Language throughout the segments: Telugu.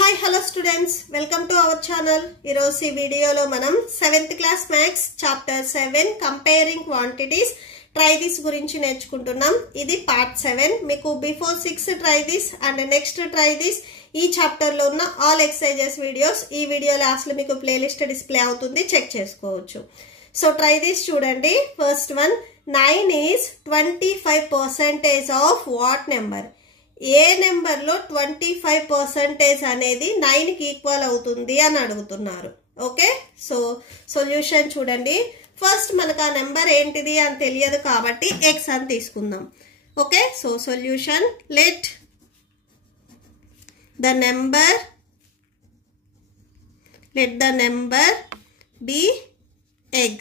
Hi, hello students. Welcome to our channel. Irosi video lo manam 7th class maths chapter 7 comparing quantities try this gurinchi నేర్చుకుంటున్నాం. ఇది part 7. మీకు before 6 try this and next try this ఈ చాప్టర్ లో ఉన్న all exercises videos ఈ వీడియో లాస్ట్ లో మీకు ప్లేలిస్ట్ డిస్ప్లే అవుతుంది, చెక్ చేసుకోవచ్చు. సో try this చూడండి. First one, 9 is 25% of what number? A number లో 25% అనేది 9 కి ఈక్వల్ అవుతుంది అని అడుగుతున్నారు. ఓకే, సో సొల్యూషన్ చూడండి. ఫస్ట్ మనకు ఆ నెంబర్ ఏంటిది అని తెలియదు కాబట్టి x అని తీసుకుందాం. Okay, so solution let the number be x.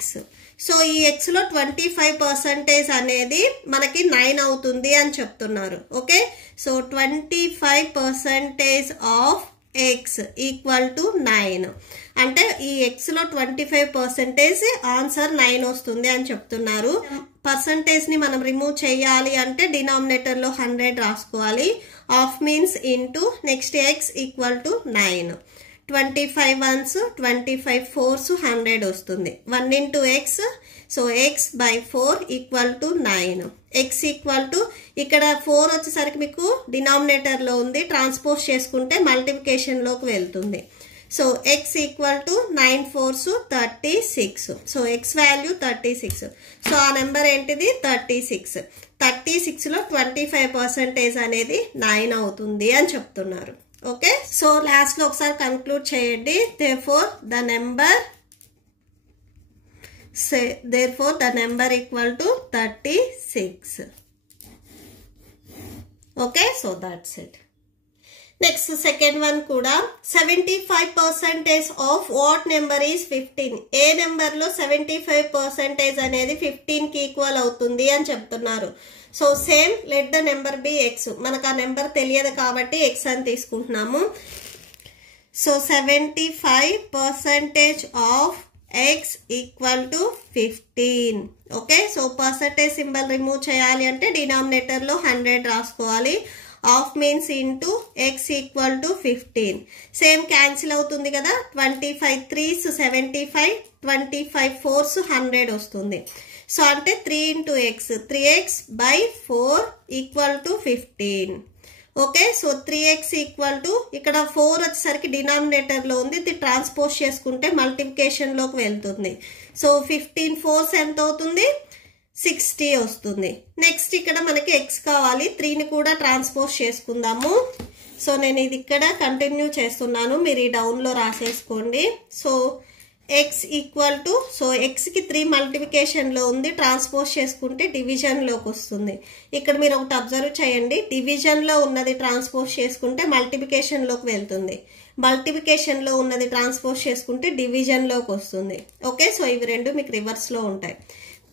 So ఈ x లో 25% అనేది మనకి 9 అవుతుంది అని చెప్తున్నారు. Okay, so 25% of x equal to 9 అంటే ఈ x లో 25% ఆన్సర్ 9 వస్తుంది అని చెప్తున్నారు. పర్సంటేజ్ ని మనం రిమూవ్ చేయాలి అంటే డినామినేటర్ లో 100 రాసుకోవాలి. Of means into next x equal to 9. 25 ones 25 fours 100 వస్తుంది. 1 into x, so x by 4 equal to 9. x equal to ఇక్కడ 4 వచ్చేసరికి మీకు డినామినేటర్ లో ఉంది, ట్రాన్స్పోజ్ చేసుకుంటే మల్టిప్లికేషన్ లోకి వెళ్తుంది. So x equal to 9 4s 36. So x value 36. So ఆ నెంబర్ ఏంటిది 36. 36 లో 25% అనేది 9 అవుతుంది అని చెప్తున్నారు. ఓకే, సో లాస్ట్ లో ఒకసారి కన్క్లూడ్ చేయండి. therefore the number equal to 36. Okay, so that's it. Next second one కూడా 75% ఆఫ్ వాట్ నెంబర్ ఈజ్ 15. ఏ నెంబర్ లో 75% అనేది 15 కి ఈక్వల్ అవుతుంది అని చెప్తున్నారు. So same let the number be x. మనకు ఆ నెంబర్ తెలియదు కాబట్టి x అని తీసుకుంటున్నాము. So 75% of x equal to 15. Okay, so percentage symbol remove చేయాలి అంటే డినామినేటర్ లో 100 రాసుకోవాలి. Of means into x equal to 15. Same cancel అవుతుంది కదా. 25 3s 75, 25 4s 100 వస్తుంది. సో అంటే 3 into x, 3x by 4 equal to 15. Okay, so 3x equal to ఇక్కడ 4 వచ్చేసరికి డినామినేటర్ లో ఉంది, ఇది ట్రాన్స్పోజ్ చేసుకుంటే మల్టిప్లికేషన్ లోకి వెళ్తుంది. సో 15 4s ఎంత అవుతుంది 60 వస్తుంది. నెక్స్ట్ ఇక్కడ మనకి x కావాలి, 3ని కూడా ట్రాన్స్పోజ్ చేసుకుందాము. సో నేను ఇది ఇక్కడ కంటిన్యూ చేస్తున్నాను, మీరు ఈ డౌన్ లో రాసేసుకోండి. So x equal to, so x కి 3 మల్టిప్లికేషన్ లో ఉంది, ట్రాన్స్పోజ్ చేసుకుంటే డివిజన్ లోకి వస్తుంది. ఇక్కడ మీరు ఒకటి అబ్జర్వ్ చేయండి, డివిజన్ లో ఉన్నది ట్రాన్స్పోజ్ చేసుకుంటే మల్టిప్లికేషన్ లోకి వెళ్తుంది, మల్టిప్లికేషన్ లో ఉన్నది ట్రాన్స్పోజ్ చేసుకుంటే డివిజన్ లోకి వస్తుంది. ఓకే, సో ఇవి రెండు మీకు రివర్స్ లో ఉంటాయి.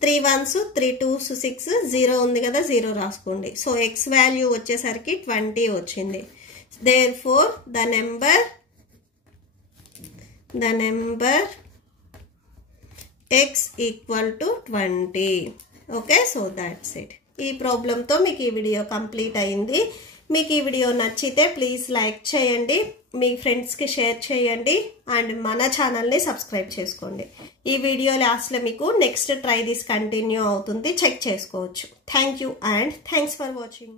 3 1s 3 2s 6, 0 ఉంది కదా, 0 రాసుకోండి. సో x వాల్యూ వచ్చేసరికి 20 వచ్చింది. therefore the number x equal to 20. Okay, so that's it. ఈ ప్రాబ్లంతో మీకు ఈ వీడియో కంప్లీట్ అయింది. మీకు ఈ వీడియో నచ్చితే ప్లీజ్ లైక్ చేయండి, మీ ఫ్రెండ్స్కి షేర్ చేయండి అండ్ మన ఛానల్ని సబ్స్క్రైబ్ చేసుకోండి. ఈ వీడియో లాస్ట్లో మీకు నెక్స్ట్ ట్రై దిస్ కంటిన్యూ అవుతుంది, చెక్ చేసుకోవచ్చు. Thank you and thanks for watching.